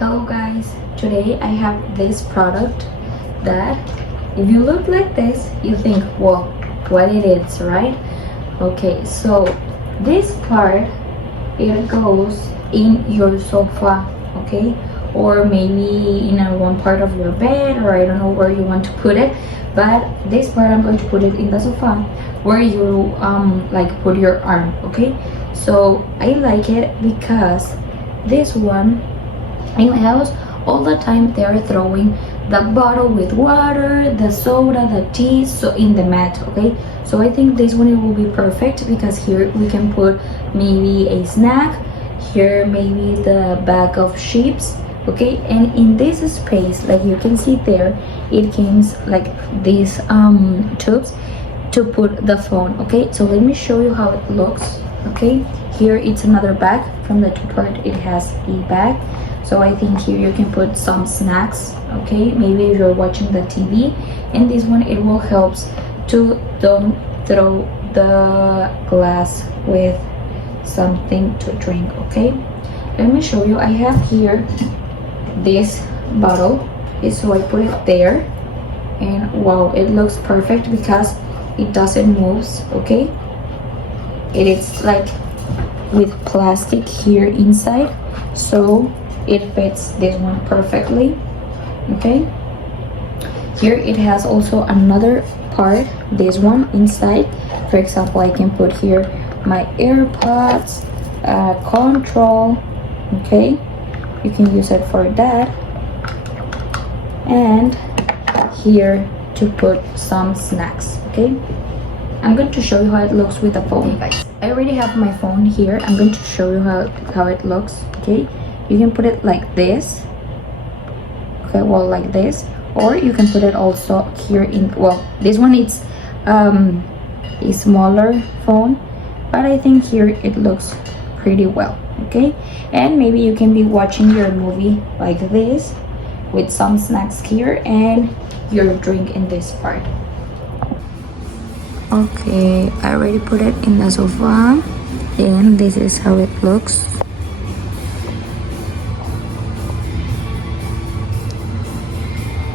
Hello guys, today I have this product that if you look like this you think, well, what it is, right? Okay, so this part, it goes in your sofa, okay, or maybe in one part of your bed, or I don't know where you want to put it, but this part I'm going to put it in the sofa where you like put your arm. Okay, so I like it because this one, in my house all the time they're throwing the bottle with water, the soda, the tea, so in the mat. Okay, so I think this one it will be perfect because here we can put maybe a snack, here maybe the bag of chips. Okay, and in this space, like you can see there, it comes like these tubes to put the phone. Okay, so let me show you how it looks. Okay, here it's another bag. From the top part it has a bag, so I think here you can put some snacks. Okay, maybe if you're watching the TV, and this one it will help to don't throw the glass with something to drink. Okay, let me show you. I have here this bottle, so I put it there, and wow, it looks perfect because it doesn't move. Okay, it is like with plastic here inside, so it fits this one perfectly. Okay, here it has also another part, this one inside. For example, I can put here my AirPods, control. Okay, you can use it for that, and here to put some snacks. Okay, I'm going to show you how it looks with the phone. Okay, guys, I already have my phone here. I'm going to show you how it looks. Okay, you can put it like this. Okay, well, like this, or you can put it also here in, well, this one it's a smaller phone, but I think here it looks pretty well. Okay, and maybe you can be watching your movie like this with some snacks here and your drink in this part. Okay, I already put it in the sofa, and this is how it looks.